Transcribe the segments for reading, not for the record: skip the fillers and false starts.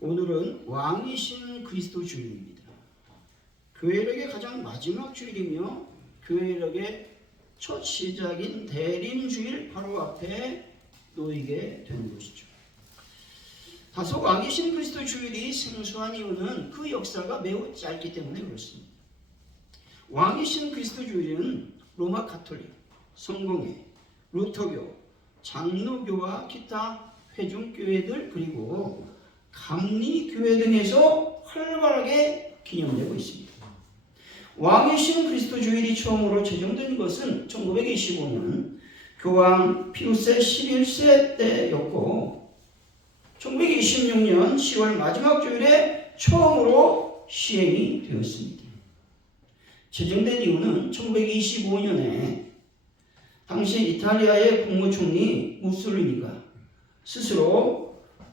오늘은 왕이신 그리스도 주일입니다. 교회력의 가장 마지막 주일이며 교회력의 첫 시작인 대림주일 바로 앞에 놓이게 된 것이죠. 다소 왕이신 그리스도 주일이 생소한 이유는 그 역사가 매우 짧기 때문에 그렇습니다. 왕이신 그리스도 주일은 로마 가톨릭, 성공회, 루터교, 장로교와 기타 회중교회들 그리고 감리교회 등에서 활발하게 기념되고 있습니다. 왕이신 그리스도 주일이 처음으로 제정된 것은 1925년 교황 피우스 11세 때였고 1926년 10월 마지막 주일에 처음으로 시행이 되었습니다. 제정된 이유는 1925년에 당시 이탈리아의 국무총리 무솔리니가 스스로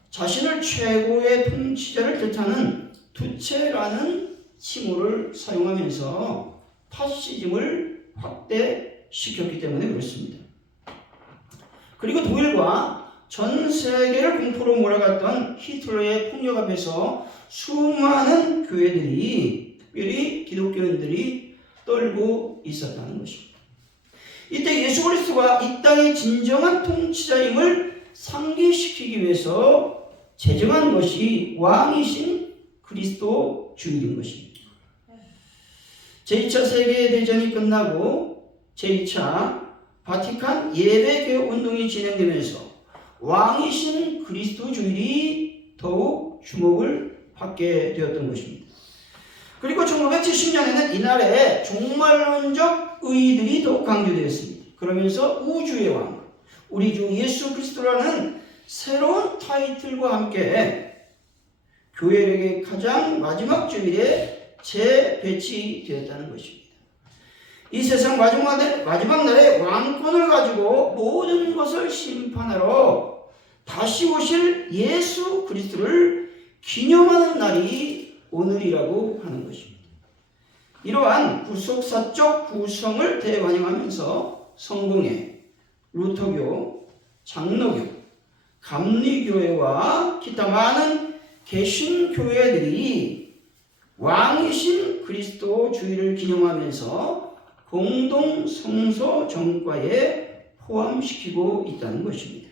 자신을 최고의 통치자를 뜻하는 두체라는 칭호를 사용하면서 파시즘을 확대시켰기 때문에 그렇습니다. 그리고 독일과 전 세계를 공포로 몰아갔던 히틀러의 폭력 앞에서 수많은 교회들이, 특별히 기독교인들이 떨고 있었다는 것입니다. 이때 예수 그리스도가 이 땅의 진정한 통치자임을 상기시키기 위해서 제정한 것이 왕이신 그리스도 주일인 것입니다. 제2차 세계대전이 끝나고 제2차 바티칸 예배개혁 운동이 진행되면서 왕이신 그리스도 주일이 더욱 주목을 받게 되었던 것입니다. 그리고 1970년에는 이날에 종말론적 의의들이 더욱 강조되었습니다. 그러면서 우주의 왕, 우리 주 예수 그리스도라는 새로운 타이틀과 함께 교회력의 가장 마지막 주일에 재배치되었다는 것입니다. 이 세상 마지막 날에 왕권을 가지고 모든 것을 심판하러 다시 오실 예수 그리스도를 기념하는 날이 오늘이라고 하는 것입니다. 이러한 구속사적 구성을 대환영하면서 성공회, 루터교, 장로교, 감리교회와 기타 많은 개신교회들이 왕이신 그리스도 주일을 기념하면서 공동 성소 정과에 포함시키고 있다는 것입니다.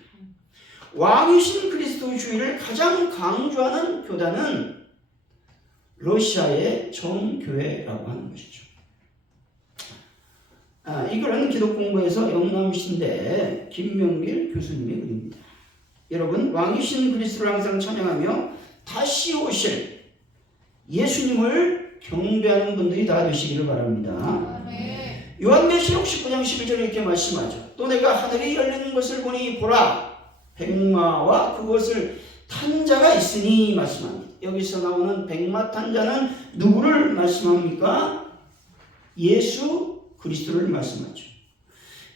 왕이신 그리스도 주일을 가장 강조하는 교단은 러시아의 정교회라고 하는 것이죠. 이 글은 기독공부에서 영남신대 김명길 교수님의 글입니다. 여러분, 왕이신 그리스도를 항상 찬양하며 다시 오실 예수님을 경배하는 분들이 다 되시기를 바랍니다. 요한계시록 19장 11절에 이렇게 말씀하죠. 또 내가 하늘이 열리는 것을 보니 보라 백마와 그것을 탄 자가 있으니 말씀합니다. 여기서 나오는 백마 탄 자는 누구를 말씀합니까? 예수 그리스도를 말씀하죠.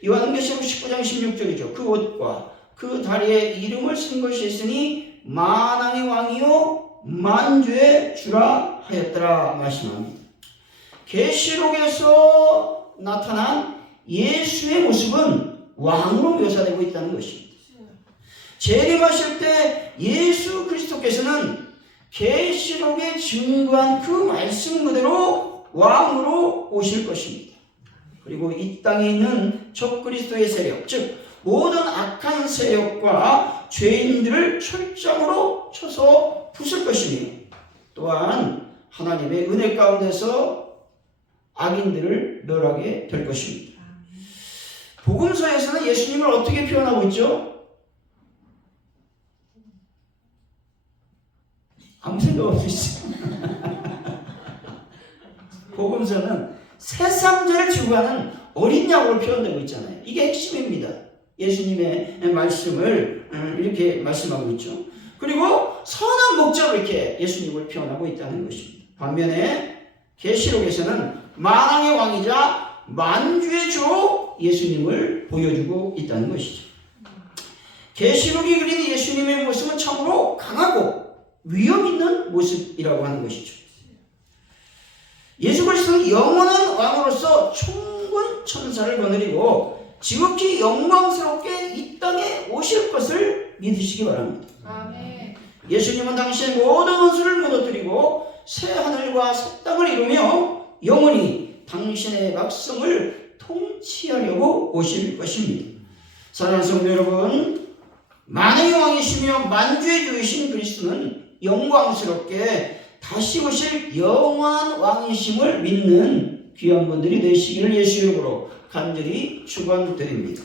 요한계시록 19장 16절이죠. 그 옷과 그 다리에 이름을 쓴 것이 있으니 만왕의 왕이요 만주의 주라 하였더라 말씀합니다. 계시록에서 나타난 예수의 모습은 왕으로 묘사되고 있다는 것입니다. 재림하실 때 예수 그리스도께서는 계시록에 증거한 그 말씀 그대로 왕으로 오실 것입니다. 그리고 이 땅에 있는 적그리스도의 세력, 즉 모든 악한 세력과 죄인들을 철장으로 쳐서 부술 것이며 또한 하나님의 은혜 가운데서 악인들을 멸하게 될 것입니다. 복음서에서는 예수님을 어떻게 표현하고 있죠? 아무 생각 없으시죠? 복음서는 세상 죄를 지고 가는 어린 양으로 표현되고 있잖아요. 이게 핵심입니다. 예수님의 말씀을 이렇게 말씀하고 있죠. 그리고 선한 목적으로 이렇게 예수님을 표현하고 있다는 것입니다. 반면에 계시록에서는 만왕의 왕이자 만주의 주로 예수님을 보여주고 있다는 것이죠. 계시록이 그린 예수님의 모습은 참으로 강하고 위험 있는 모습이라고 하는 것이죠. 예수 그리스도는 영원한 왕으로서 천군 천사를 거느리고 지극히 영광스럽게 이 땅에 오실 것을 믿으시기 바랍니다. 아멘. 예수님은 당신의 모든 원수를 무너뜨리고 새 하늘과 새 땅을 이루며 영원히 당신의 백성을 통치하려고 오실 것입니다. 사랑하는 성도 여러분, 만왕의 왕이시며 만주의 주이신 그리스도는 영광스럽게 다시 오실 영원한 왕이심을 믿는 귀한 분들이 되시기를 예수 이름으로 간절히 축원드립니다.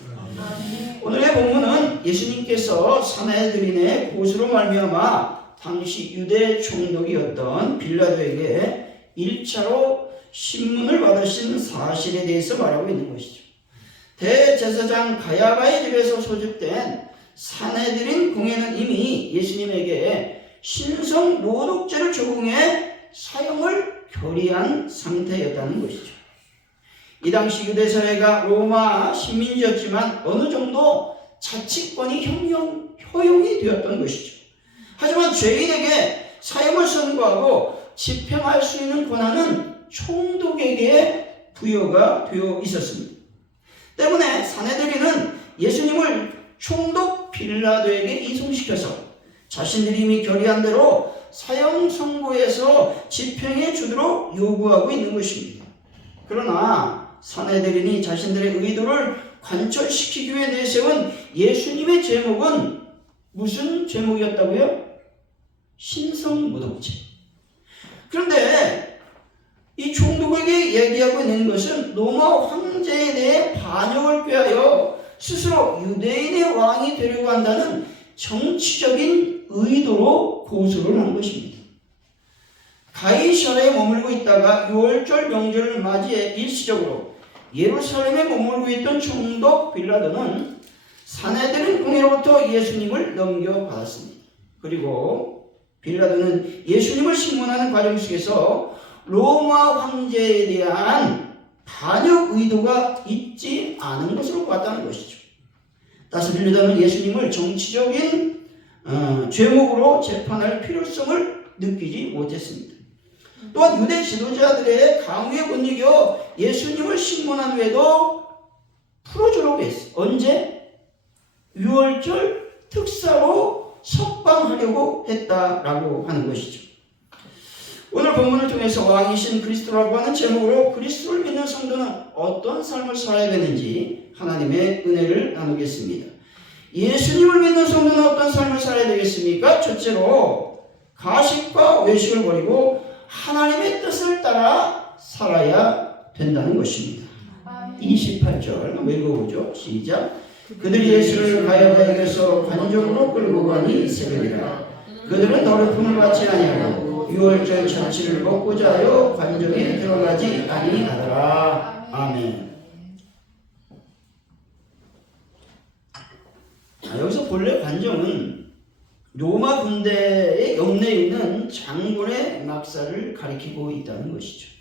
오늘의 본문은 예수님께서 사내들인의 고수로 말미암아 당시 유대 총독이었던 빌라도에게 1차로 신문을 받으신 사실에 대해서 말하고 있는 것이죠. 대제사장 가야바의 집에서 소집된 사내들인 공회는 이미 예수님에게 신성 모독죄를 적용해 사형을 결의한 상태였다는 것이죠. 이 당시 유대 사회가 로마 식민지였지만 어느 정도 자치권이 허용이 되었던 것이죠. 하지만 죄인에게 사형을 선고하고 집행할 수 있는 권한은 총독에게 부여가 되어 있었습니다. 때문에 사내들이는 예수님을 총독 빌라도에게 이송시켜서 자신들이 이미 결의한 대로 사형 선고해서 집행해 주도록 요구하고 있는 것입니다. 그러나 사내들인이 자신들의 의도를 관철시키기 위해 내세운 예수님의 제목은 무슨 제목이었다고요? 신성모독죄. 그런데 이 총독에게 얘기하고 있는 것은 로마 황제에 대해 반역을 꾀하여 스스로 유대인의 왕이 되려고 한다는 정치적인 의도로 고소를 한 것입니다. 가이사랴에 머물고 있다가 6월절 명절을 맞이해 일시적으로 예루살렘에 머물고 있던 총독 빌라도는 사내들인 공회로부터 예수님을 넘겨받았습니다. 그리고 빌라도는 예수님을 신문하는 과정 속에서 로마 황제에 대한 반역 의도가 있지 않은 것으로 봤다는 것이죠. 따라서 빌라도는 예수님을 정치적인 죄목으로 재판할 필요성을 느끼지 못했습니다. 또한 유대 지도자들의 강요에 못 이겨 예수님을 신문한 후에도 풀어주려고 했어요. 언제? 6월절 특사로 석방하려고 했다라고 하는 것이죠. 오늘 본문을 통해서 왕이신 그리스도라고 하는 제목으로 그리스도를 믿는 성도는 어떤 삶을 살아야 되는지 하나님의 은혜를 나누겠습니다. 예수님을 믿는 성도는 어떤 삶을 살아야 되겠습니까? 첫째로 가식과 외식을 버리고 하나님의 뜻을 따라 살아야 된다는 것입니다. 28절 한번 읽어보죠. 시작. 그들이 예수를 가야바에게서 관정으로 끌고 가니 새벽이라. 그들은 더럽힘을 받지 아니하고 6월절 잔치를 먹고자 하여 관정에 들어가지 아니하더라. 아멘. 여기서 본래 관정은 로마 군대의 영내에 있는 장군의 막사를 가리키고 있다는 것이죠.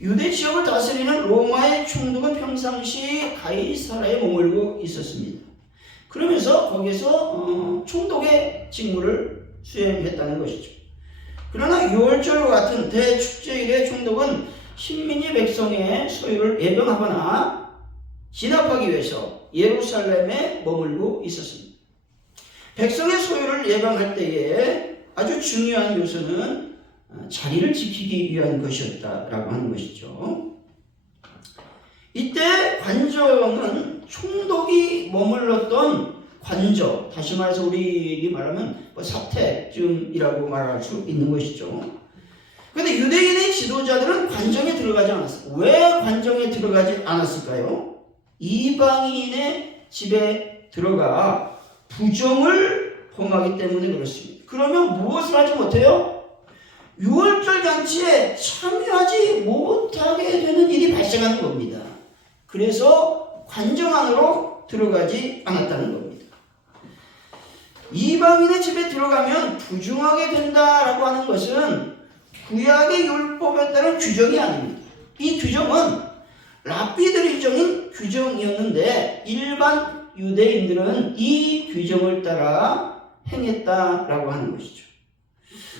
유대 지역을 다스리는 로마의 총독은 평상시 가이사랴에 머물고 있었습니다. 그러면서 거기서 총독의 직무를 수행했다는 것이죠. 그러나 6월절과 같은 대축제일의 총독은 식민지 백성의 소유를 예병하거나 진압하기 위해서 예루살렘에 머물고 있었습니다. 백성의 소유를 예방할 때에 아주 중요한 요소는 자리를 지키기 위한 것이었다라고 하는 것이죠. 이때 관정은 총독이 머물렀던 관저, 다시 말해서 우리 말하면 사택쯤이라고 말할 수 있는 것이죠. 그런데 유대인의 지도자들은 관정에 들어가지 않았어요. 왜 관정에 들어가지 않았을까요? 이방인의 집에 들어가 부정을 범하기 때문에 그렇습니다. 그러면 무엇을 하지 못해요? 6월절 잔치에 참여하지 못하게 되는 일이 발생하는 겁니다. 그래서 관정 안으로 들어가지 않았다는 겁니다. 이방인의 집에 들어가면 부정하게 된다라고 하는 것은 구약의 율법에 따른 규정이 아닙니다. 이 규정은 랍비들이 정인 규정이었는데 일반 유대인들은 이 규정을 따라 행했다라고 하는 것이죠.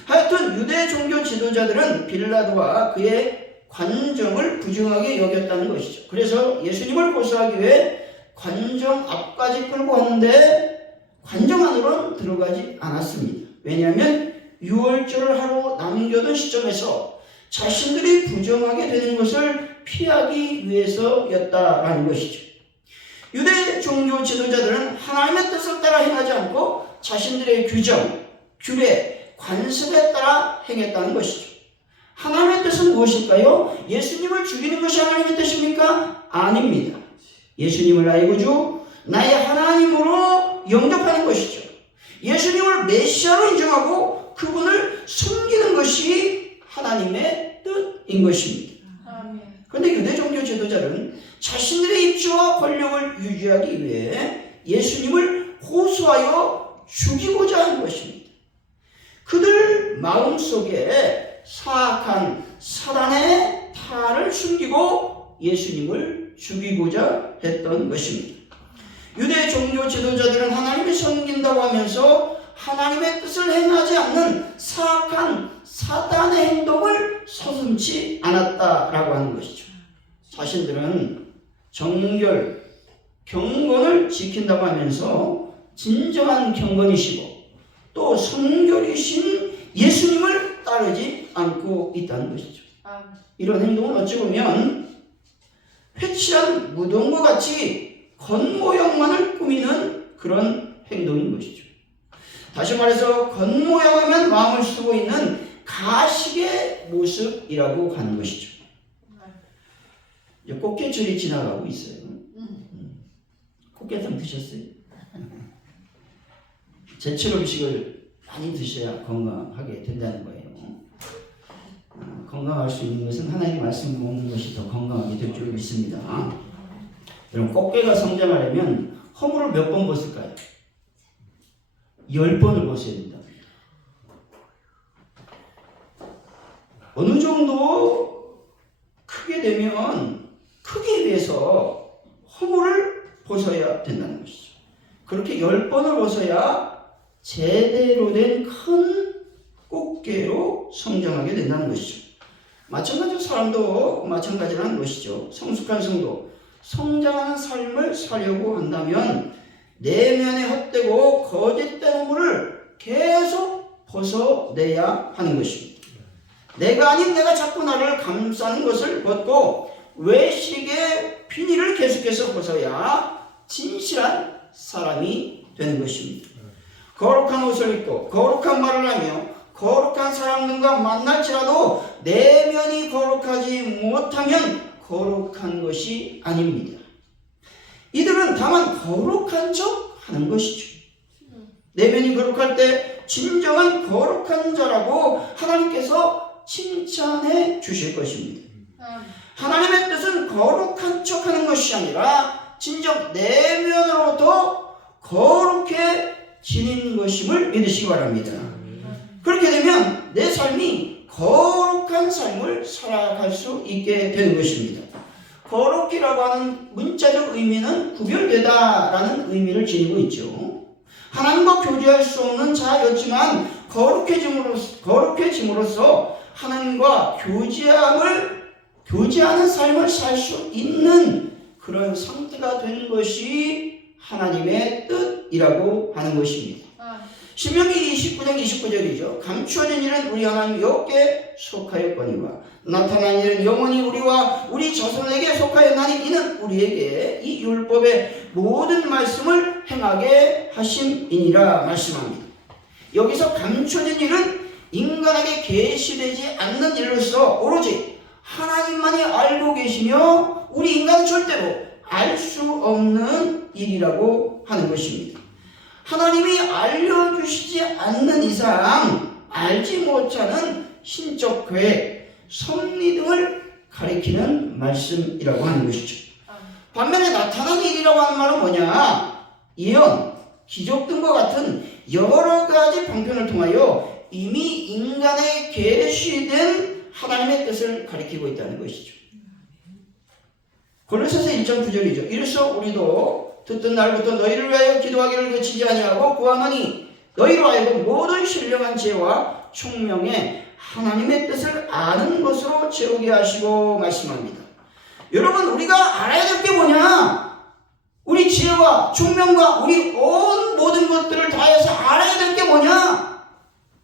하여튼 유대 종교 지도자들은 빌라도와 그의 관정을 부정하게 여겼다는 것이죠. 그래서 예수님을 고소하기 위해 관정 앞까지 끌고 왔는데 관정 안으로는 들어가지 않았습니다. 왜냐하면 유월절을 하루 남겨둔 시점에서 자신들이 부정하게 되는 것을 피하기 위해서였다라는 것이죠. 유대 종교 지도자들은 하나님의 뜻을 따라 행하지 않고 자신들의 규정, 규례, 관습에 따라 행했다는 것이죠. 하나님의 뜻은 무엇일까요? 예수님을 죽이는 것이 하나님의 뜻입니까? 아닙니다. 예수님을 나의 구주, 나의 하나님으로 영접하는 것이죠. 예수님을 메시아로 인정하고 그분을 숨기는 것이 하나님의 뜻인 것입니다. 그런데 유대 종교 지도자들은 자신들의 입지와 권력을 유지하기 위해 예수님을 호소하여 죽이고자 한 것입니다. 그들 마음속에 사악한 사단의 탈을 숨기고 예수님을 죽이고자 했던 것입니다. 유대 종교 지도자들은 하나님을 섬긴다고 하면서 하나님의 뜻을 행하지 않는 사악한 사단의 행동을 서슴지 않았다라고 하는 것이죠. 자신들은 정결, 경건을 지킨다고 하면서 진정한 경건이시고 또 성결이신 예수님을 따르지 않고 있다는 것이죠. 이런 행동은 어찌 보면 회칠한 무덤과 같이 겉모양만을 꾸미는 그런 행동인 것이죠. 다시 말해서 겉모양하면 마음을 쓰고 있는 가식의 모습이라고 하는 것이죠. 꽃게철이 지나가고 있어요. 꽃게탕 드셨어요? 제철 음식을 많이 드셔야 건강하게 된다는 거예요. 건강할 수 있는 것은 하나님의 말씀을 먹는 것이 더 건강하게 될 줄 믿습니다. 여러분, 꽃게가 성장하려면 허물을 몇 번 벗을까요? 10번을 벗어야 된다. 어느 정도 크게 되면 크기에 비해서 허물을 벗어야 된다는 것이죠. 그렇게 10번을 벗어야 제대로 된 큰 꽃게로 성장하게 된다는 것이죠. 마찬가지로 사람도 마찬가지라는 것이죠. 성숙한 성도, 성장하는 삶을 살려고 한다면 내면에 헛되고 거짓된 허물을 계속 벗어내야 하는 것입니다. 내가 아닌 내가 자꾸 나를 감싸는 것을 벗고 외식의 비닐을 계속해서 벗어야 진실한 사람이 되는 것입니다. 거룩한 옷을 입고 거룩한 말을 하며 거룩한 사람들과 만날지라도 내면이 거룩하지 못하면 거룩한 것이 아닙니다. 이들은 다만 거룩한 척 하는 것이죠. 내면이 거룩할 때 진정한 거룩한 자라고 하나님께서 칭찬해 주실 것입니다. 하나님의 뜻은 거룩한 척 하는 것이 아니라 진정 내면으로부터 거룩해 지닌 것임을 믿으시기 바랍니다. 그렇게 되면 내 삶이 거룩한 삶을 살아갈 수 있게 되는 것입니다. 거룩이라고 하는 문자적 의미는 구별되다라는 의미를 지니고 있죠. 하나님과 교제할 수 없는 자였지만 거룩해짐으로써 하나님과 교제하는 삶을 살 수 있는 그런 상태가 된 것이 하나님의 뜻이라고 하는 것입니다. 신명기 29장 29절이죠. 감추어진 일은 우리 하나님 여호와께 속하였거니와 나타난 일은 영원히 우리와 우리 자손에게 속하였나니 이는 우리에게 이 율법의 모든 말씀을 행하게 하심이니라 말씀합니다. 여기서 감추어진 일은 인간에게 계시되지 않는 일로서 오로지 하나님만이 알고 계시며 우리 인간은 절대로 알 수 없는 일이라고 하는 것입니다. 하나님이 알려주시지 않는 이상 알지 못하는 신적 계획, 섭리 등을 가리키는 말씀이라고 하는 것이죠. 반면에 나타난 일이라고 하는 말은 뭐냐? 예언, 기적 등과 같은 여러 가지 방편을 통하여 이미 인간에 계시된 하나님의 뜻을 가리키고 있다는 것이죠. 골로새서 1장 9절이죠. 이로써 우리도 듣던 날부터 너희를 위하여 기도하기를 그치지 아니하고 구하노니 너희로 하여금 모든 신령한 지혜와 총명에 하나님의 뜻을 아는 것으로 채우게 하시고 말씀합니다. 여러분, 우리가 알아야 될 게 뭐냐? 우리 지혜와 총명과 우리 온 모든 것들을 다해서 알아야 될 게 뭐냐?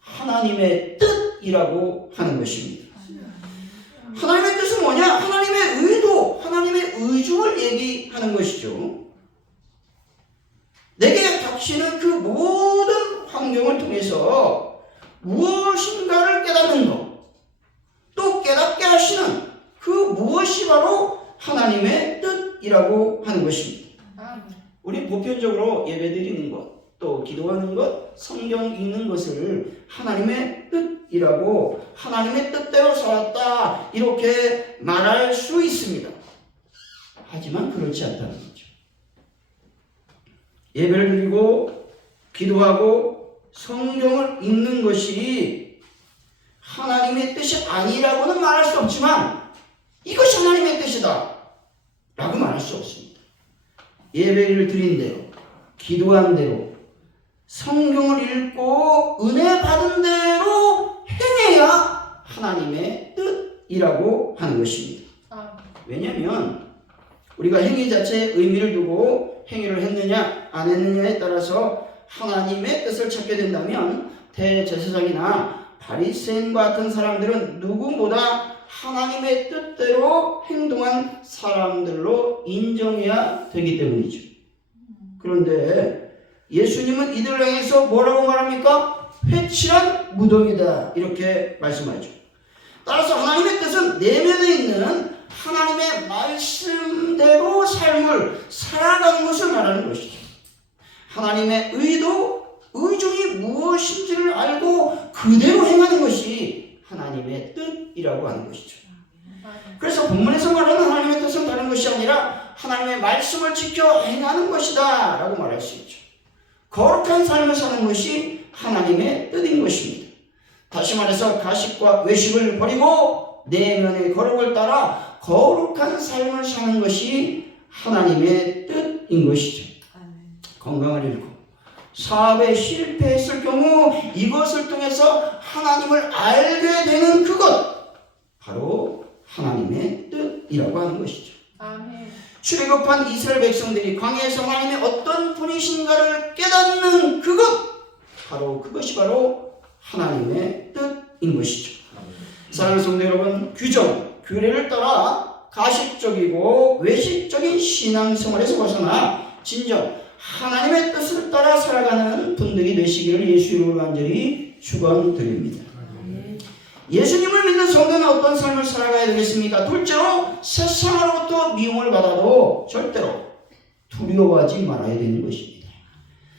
하나님의 뜻이라고 하는 것입니다. 하나님의 뜻은 뭐냐? 하나님의 의도, 하나님의 의중을 얘기하는 것이죠. 내게 닥치는 그 모든 환경을 통해서 무엇인가를 깨닫는 것, 또 깨닫게 하시는 그 무엇이 바로 하나님의 뜻이라고 하는 것입니다. 우리 보편적으로 예배드리는 것, 또 기도하는 것, 성경 읽는 것을 하나님의 뜻이라고, 하나님의 뜻대로 살았다 이렇게 말할 수 있습니다. 하지만 그렇지 않다는 거죠. 예배를 드리고 기도하고 성경을 읽는 것이 하나님의 뜻이 아니라고는 말할 수 없지만 이것이 하나님의 뜻이다 라고 말할 수 없습니다. 예배를 드린 대로, 기도한 대로, 성경을 읽고 은혜 받은 대로 행해야 하나님의 뜻이라고 하는 것입니다. 왜냐하면 우리가 행위 자체에 의미를 두고 행위를 했느냐 안 했느냐에 따라서 하나님의 뜻을 찾게 된다면 대제사장이나 바리새인과 같은 사람들은 누구보다 하나님의 뜻대로 행동한 사람들로 인정해야 되기 때문이죠. 그런데 예수님은 이들을 향해서 뭐라고 말합니까? 회칠한 무덤이다 이렇게 말씀하죠. 따라서 하나님의 뜻은 내면에 있는 하나님의 말씀대로 삶을 살아가는 것을 말하는 것이죠. 하나님의 의도, 의중이 무엇인지를 알고 그대로 행하는 것이 하나님의 뜻이라고 하는 것이죠. 그래서 본문에서 말하는 하나님의 뜻은 다른 것이 아니라 하나님의 말씀을 지켜 행하는 것이다 라고 말할 수 있죠. 거룩한 삶을 사는 것이 하나님의 뜻인 것입니다. 다시 말해서 가식과 외식을 버리고 내면의 거룩을 따라 거룩한 삶을 사는 것이 하나님의 뜻인 것이죠. 건강을 잃고 사업에 실패했을 경우 이것을 통해서 하나님을 알게 되는 그것, 바로 하나님의 뜻이라고 하는 것이죠. 출애굽한 이스라엘 백성들이 광야에서 하나님의 어떤 분이신가를 깨닫는 그것이 바로 하나님의 뜻인 것이죠. 사랑하는 성도 여러분, 규례를 따라 가식적이고 외식적인 신앙생활에서 벗어나 진정 하나님의 뜻을 따라 살아가는 분들이 되시기를 예수 이름으로 간절히 축원드립니다. 예수님을 믿는 성도는 어떤 삶을 살아가야 되겠습니까? 둘째로 세상으로부터 미움을 받아도 절대로 두려워하지 말아야 되는 것입니다.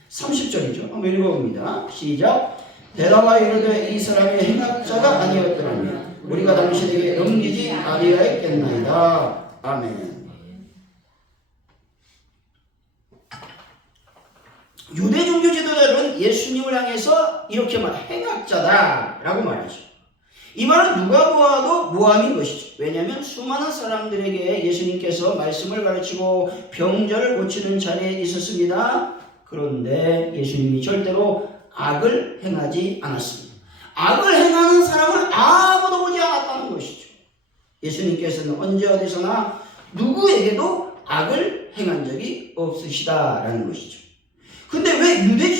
30절이죠. 한번 읽어봅니다. 시작. 대답하여 이르되 이 사람이 행악자가 아니었더라면 우리가 당신에게 넘기지 아니하였겠나이다. 아멘. 유대 종교 지도자들은 예수님을 향해서 이렇게 행악자다 라고 말하죠. 이 말은 누가 보아도 모함인 것이죠. 왜냐하면 수많은 사람들에게 예수님께서 말씀을 가르치고 병자를 고치는 자리에 있었습니다. 그런데 예수님이 절대로 악을 행하지 않았습니다. 악을 행하는 사람을 아무도 보지 않았다는 것이죠. 예수님께서는 언제 어디서나 누구에게도 악을 행한 적이 없으시다라는 것이죠. 근데 왜 유대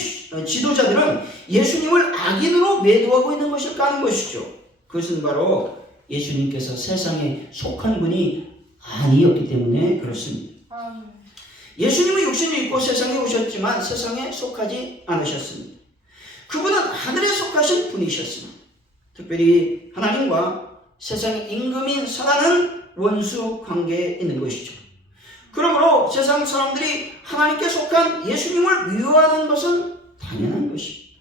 지도자들은 예수님을 악인으로 매도하고 있는 것일까 하는 것이죠. 그것은 바로 예수님께서 세상에 속한 분이 아니었기 때문에 그렇습니다. 예수님은 육신을 입고 세상에 오셨지만 세상에 속하지 않으셨습니다. 그분은 하늘에 속하신 분이셨습니다. 특별히 하나님과 세상의 임금인 사단은 원수 관계에 있는 것이죠. 그러므로 세상 사람들이 하나님께 속한 예수님을 미워하는 것은 당연한 것입니다.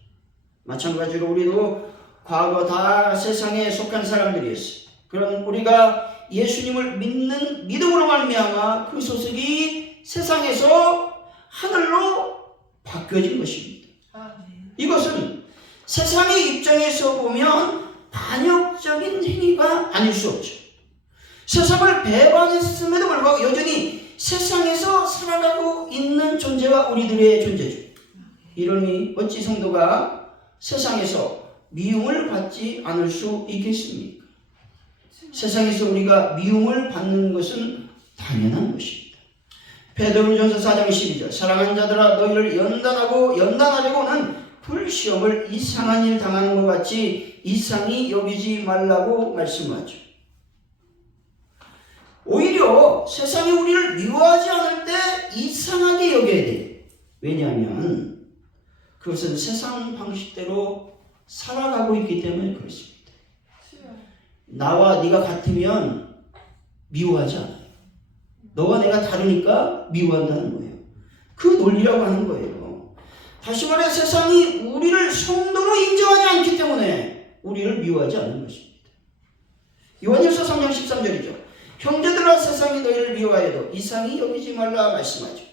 마찬가지로 우리도 과거 다 세상에 속한 사람들이었어요. 그럼 우리가 예수님을 믿는 믿음으로 말미암아 그 소식이 세상에서 하늘로 바뀌어진 것입니다. 이것은 세상의 입장에서 보면 반역적인 행위가 아닐 수 없죠. 세상을 배반했음에도 불구하고 여전히 세상에서 살아가고 있는 존재가 우리들의 존재죠. 이러니 어찌 성도가 세상에서 미움을 받지 않을 수 있겠습니까? 세상에서 우리가 미움을 받는 것은 당연한 것입니다. 베드로전서 4장 12절 사랑하는 자들아 너희를 연단하고 연단하려고는 불시험을 이상한 일 당하는 것 같이 이상히 여기지 말라고 말씀하죠. 오히려 세상이 우리를 미워하지 않을 때 이상하게 여겨야 돼요. 왜냐하면 그것은 세상 방식대로 살아가고 있기 때문에 그렇습니다. 나와 네가 같으면 미워하지 않아요. 너와 내가 다르니까 미워한다는 거예요. 그 논리라고 하는 거예요. 다시 말해 세상이 우리를 성도로 인정하지 않기 때문에 우리를 미워하지 않는 것입니다. 요한일서 3장 13절이죠. 형제들아 세상이 너희를 미워하여도 이상히 여기지 말라 말씀하죠.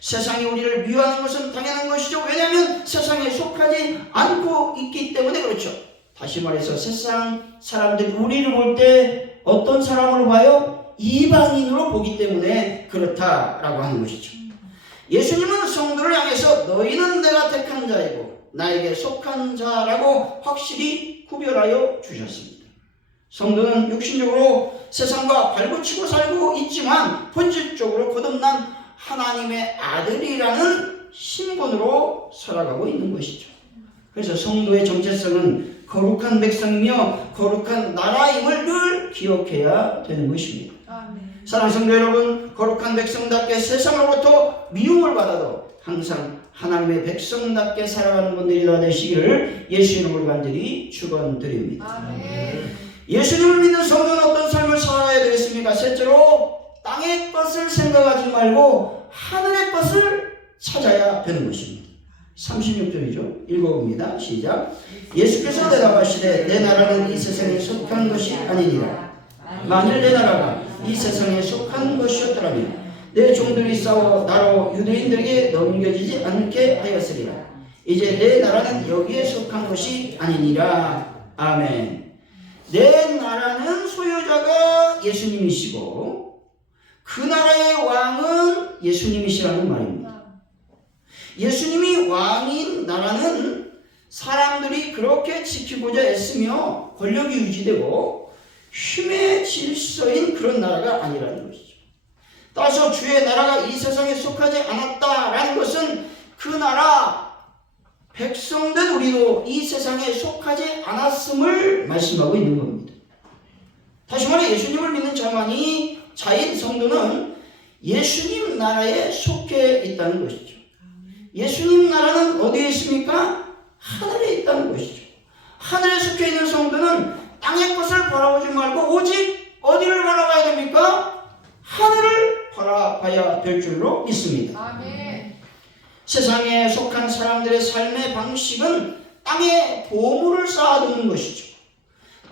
세상이 우리를 미워하는 것은 당연한 것이죠. 왜냐하면 세상에 속하지 않고 있기 때문에 그렇죠. 다시 말해서 세상 사람들이 우리를 볼 때 어떤 사람으로 봐요? 이방인으로 보기 때문에 그렇다라고 하는 것이죠. 예수님은 성도를 향해서 너희는 내가 택한 자이고 나에게 속한 자라고 확실히 구별하여 주셨습니다. 성도는 육신적으로 세상과 발붙이고 살고 있지만 본질적으로 거듭난 하나님의 아들이라는 신분으로 살아가고 있는 것이죠. 그래서 성도의 정체성은 거룩한 백성이며 거룩한 나라임을 늘 기억해야 되는 것입니다. 사랑하는 성도 여러분, 거룩한 백성답게 세상으로부터 미움을 받아도 항상 하나님의 백성답게 살아가는 분들이 다 되시기를 예수 이름으로 간절히 축원드립니다. 아멘. 예수님을 믿는 성도는 어떤 삶을 살아야 되겠습니까? 셋째로 땅의 것을 생각하지 말고 하늘의 것을 찾아야 되는 것입니다. 36절이죠. 읽어봅니다. 시작. 예수께서 대답하시되 내 나라는 이 세상에 속한 것이 아니니라. 만일 내 나라가 이 세상에 속한 것이었더라면 내 종들이 싸워 나로 유대인들에게 넘겨지지 않게 하였으리라. 이제 내 나라는 여기에 속한 것이 아니니라. 아멘. 내 나라는 소유자가 예수님이시고 그 나라의 왕은 예수님이시라는 말입니다. 예수님이 왕인 나라는 사람들이 그렇게 지키고자 애쓰며 권력이 유지되고 힘의 질서인 그런 나라가 아니라는 것이죠. 따라서 주의 나라가 이 세상에 속하지 않았다라는 것은 그 나라 백성된 우리도 이 세상에 속하지 않았음을 말씀하고 있는 겁니다. 다시 말해 예수님을 믿는 자인 성도는 예수님 나라에 속해 있다는 것이죠. 예수님 나라는 어디에 있습니까? 하늘에 있다는 것이죠. 하늘에 속해 있는 성도는 땅의 것을 바라보지 말고 오직 어디를 바라봐야 됩니까? 하늘을 바라봐야 될 줄로 믿습니다. 아멘. 세상에 속한 사람들의 삶의 방식은 땅에 보물을 쌓아두는 것이죠.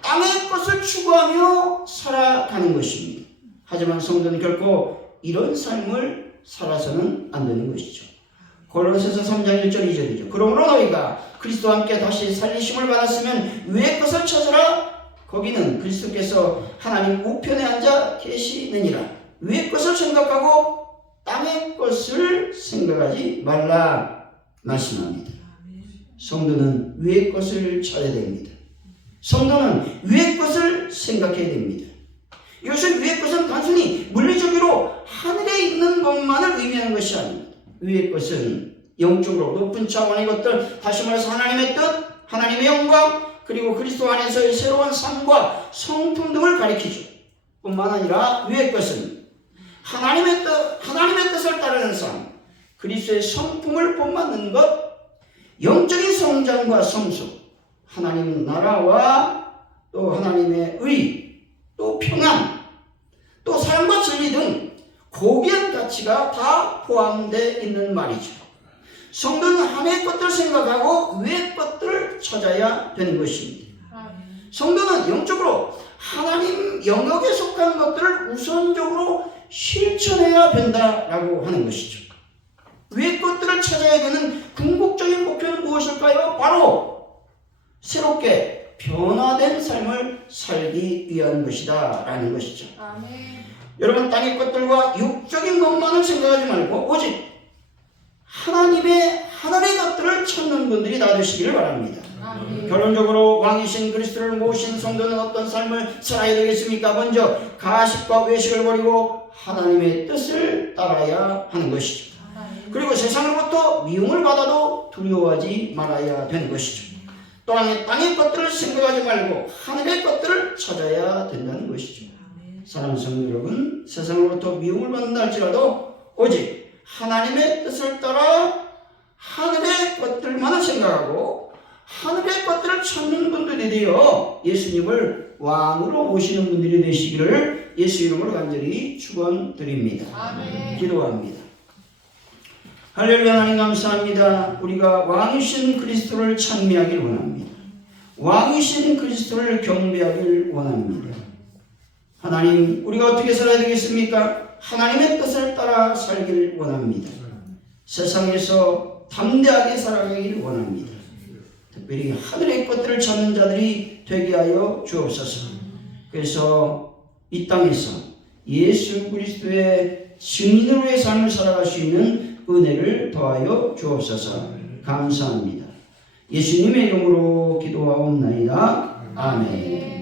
땅의 것을 추구하며 살아가는 것입니다. 하지만 성도는 결코 이런 삶을 살아서는 안 되는 것이죠. 골로새서 3장 1절 2절이죠. 그러므로 너희가 그리스도와 함께 다시 살리심을 받았으면 위의 것을 찾으라. 거기는 그리스도께서 하나님 우편에 앉아 계시느니라. 위의 것을 생각하고 땅의 것을 생각하지 말라 말씀합니다. 성도는 위의 것을 찾아야 됩니다. 성도는 위의 것을 생각해야 됩니다. 이것은 위의 것은 단순히 물리적으로 하늘에 있는 것만을 의미하는 것이 아닙니다. 위의 것은 영적으로 높은 차원의 것들, 다시 말해서 하나님의 뜻, 하나님의 영광, 그리고 그리스도 안에서의 새로운 삶과 성품 등을 가리키죠. 뿐만 아니라 위의 것은 하나님의 뜻을 따르는 삶, 그리스도의 성품을 본받는 것, 영적인 성장과 성숙, 하나님 나라와 또 하나님의 의, 또 평안, 또 사랑과 진리 등 고귀한 가치가 다 포함되어 있는 말이죠. 성도는 하늘의 것들을 생각하고 위의 것들을 찾아야 되는 것입니다. 성도는 영적으로 하나님 영역에 속한 것들을 우선적으로 실천해야 된다라고 하는 것이죠. 위의 것들을 찾아야 되는 궁극적인 목표는 무엇일까요? 바로 새롭게 변화된 삶을 살기 위한 것이다 라는 것이죠. 아멘. 여러분, 땅의 것들과 육적인 것만을 생각하지 말고 오직 하나님의 하늘의 것들을 찾는 분들이 다 되시기를 바랍니다. 아멘. 결론적으로 왕이신 그리스도를 모신 성도는 어떤 삶을 살아야 되겠습니까? 먼저 가식과 외식을 버리고 하나님의 뜻을 따라야 하는 것이죠. 그리고 세상으로부터 미움을 받아도 두려워하지 말아야 되는 것이죠. 또한 땅의 것들을 생각하지 말고 하늘의 것들을 찾아야 된다는 것이죠. 사랑하는 성도 여러분, 세상으로부터 미움을 받는다 할지라도 오직 하나님의 뜻을 따라 하늘의 것들만 생각하고 하늘의 것들을 찾는 분들이 되어 예수님을 왕으로 모시는 분들이 되시기를 예수 이름으로 간절히 축원드립니다. 아멘. 기도합니다. 할렐루야. 하나님 감사합니다. 우리가 왕이신 그리스도를 찬미하길 원합니다. 왕이신 그리스도를 경배하길 원합니다. 하나님, 우리가 어떻게 살아야 되겠습니까? 하나님의 뜻을 따라 살길 원합니다. 세상에서 담대하게 살아가길 원합니다. 특별히 하늘의 것들을 찾는 자들이 되게 하여 주옵소서. 그래서 이 땅에서 예수 그리스도의 증인으로의 삶을 살아갈 수 있는 은혜를 더하여 주옵소서. 감사합니다. 예수님의 이름으로 기도하옵나이다. 아멘.